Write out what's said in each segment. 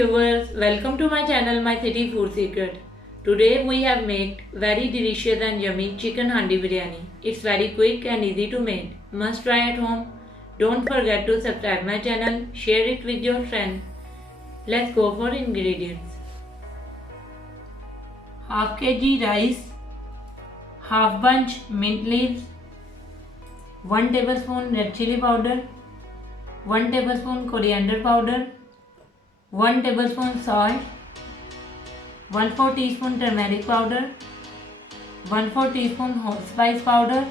viewers, welcome to my channel My City Food Secret. Today we have made very delicious and yummy Chicken Handi Biryani. It's very quick and easy to make. Must try at home. Don't forget to subscribe my channel, share it with your friends. Let's go for ingredients. Half kg rice, half bunch mint leaves, 1 tablespoon red chili powder, 1 tablespoon coriander powder, 1 tablespoon salt, 1/4 teaspoon turmeric powder, 1/4 teaspoon spice powder,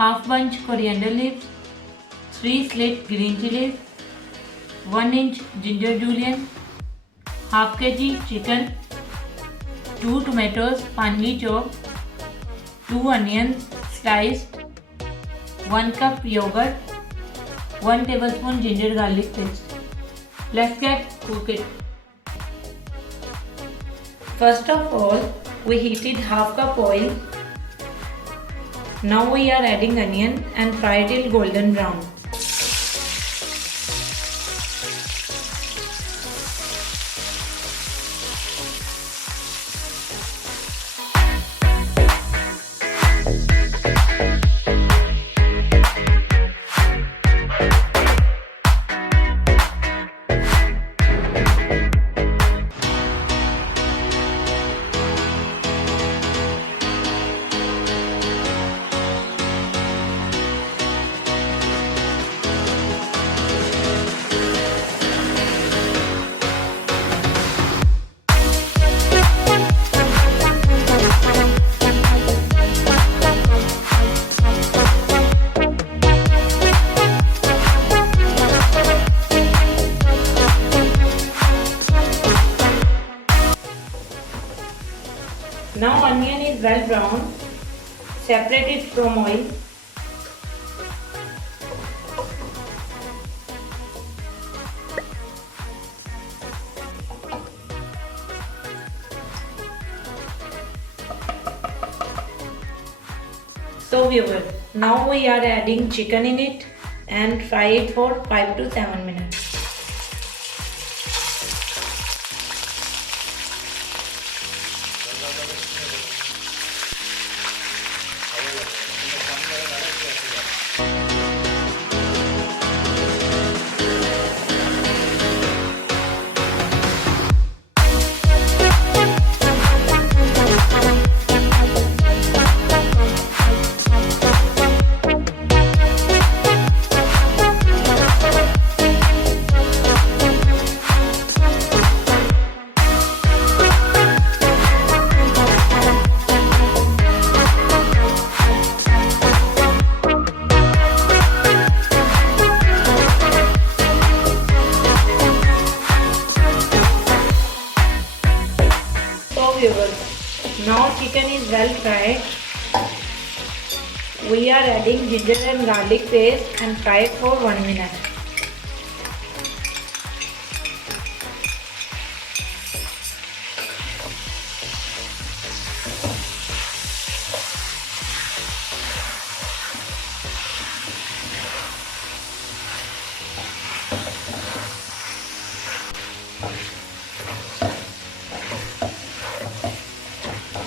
half bunch coriander leaves, 3 slit green chilies, 1 inch ginger julienne, half kg chicken, 2 tomatoes finely chopped, 2 onions sliced, 1 cup yogurt, 1 tablespoon ginger garlic paste. Let's get cook it. First of all, we heated half cup oil. Now we are adding onion and fry till golden brown. Now onion is well browned. Separate it from oil. So viewers, now we are adding chicken in it and fry it for 5 to 7 minutes. Now chicken is well fried. We are adding ginger and garlic paste and fry it for 1 minute.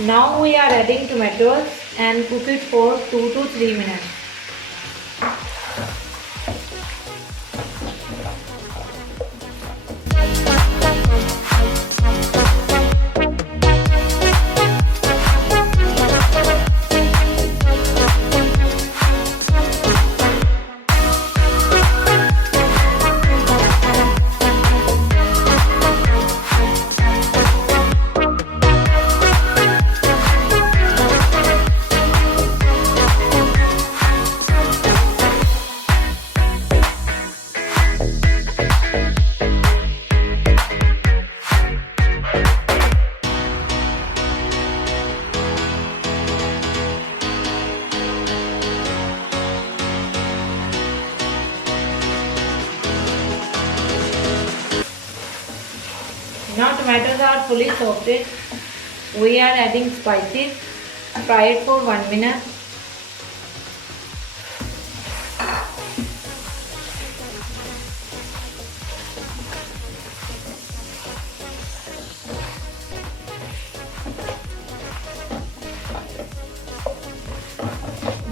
Now we are adding tomatoes and cook it for 2 to 3 minutes. Now tomatoes are fully sauteed. We are adding spices. Fry it for 1 minute.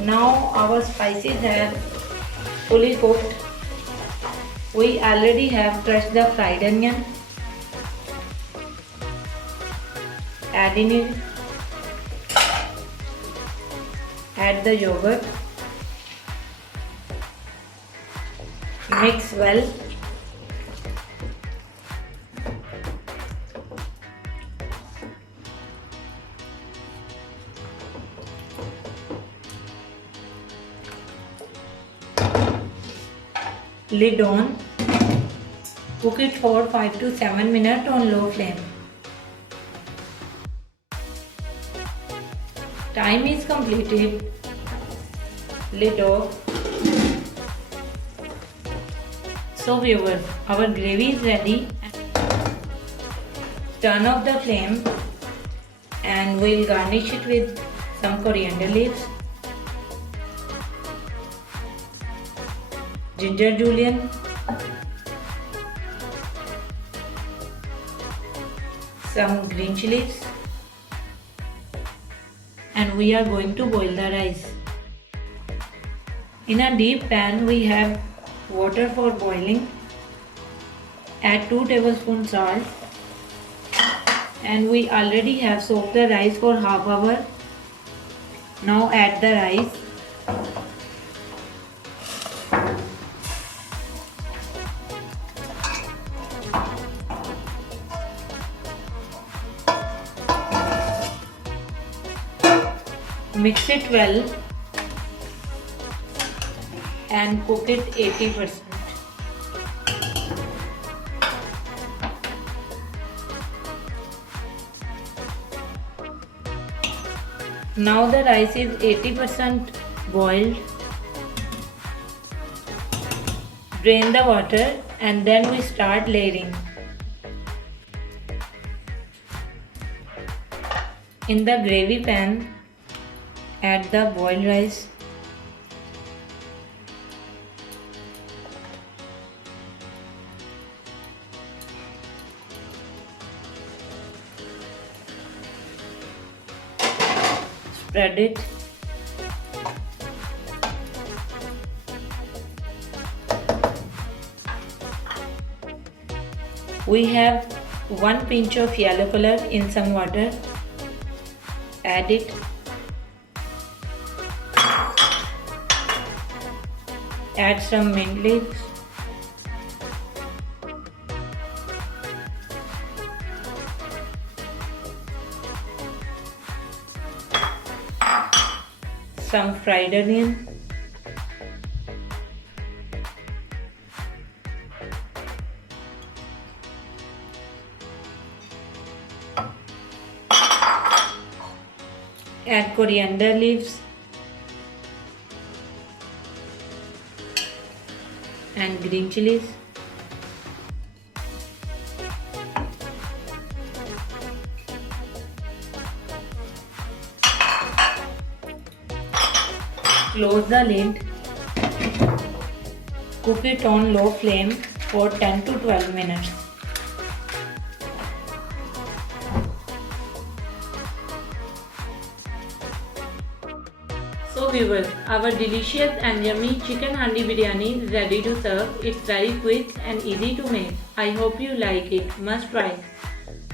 Now our spices are fully cooked. We already have crushed the fried onion. Adding it. Add the yogurt. Mix well. Lid on. Cook it for 5 to 7 minutes on low flame. Time is completed. Lid off. So viewers, our gravy is ready. Turn off the flame and we'll garnish it with some coriander leaves, ginger julienne, some green chilies, and we are going to boil the rice. In a deep pan we have water for boiling. Add 2 tablespoons salt, and we already have soaked the rice for half hour. Now add the rice. Mix it well and cook it 80%. Now the rice is 80% boiled. Drain the water and then we start layering. In the gravy pan, add the boiled rice. Spread it. We have 1 pinch of yellow color in some water. Add it. Add some mint leaves. Some fried onion. Add coriander leaves and green chilies. Close the lid. Cook it on low flame for 10 to 12 minutes. So viewers, our delicious and yummy chicken handi biryani is ready to serve. It's very quick and easy to make. I hope you like it. Must try.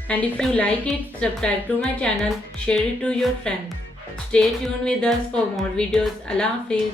And if you like it, subscribe to my channel, share it to your friends. Stay tuned with us for more videos. Allah Hafiz.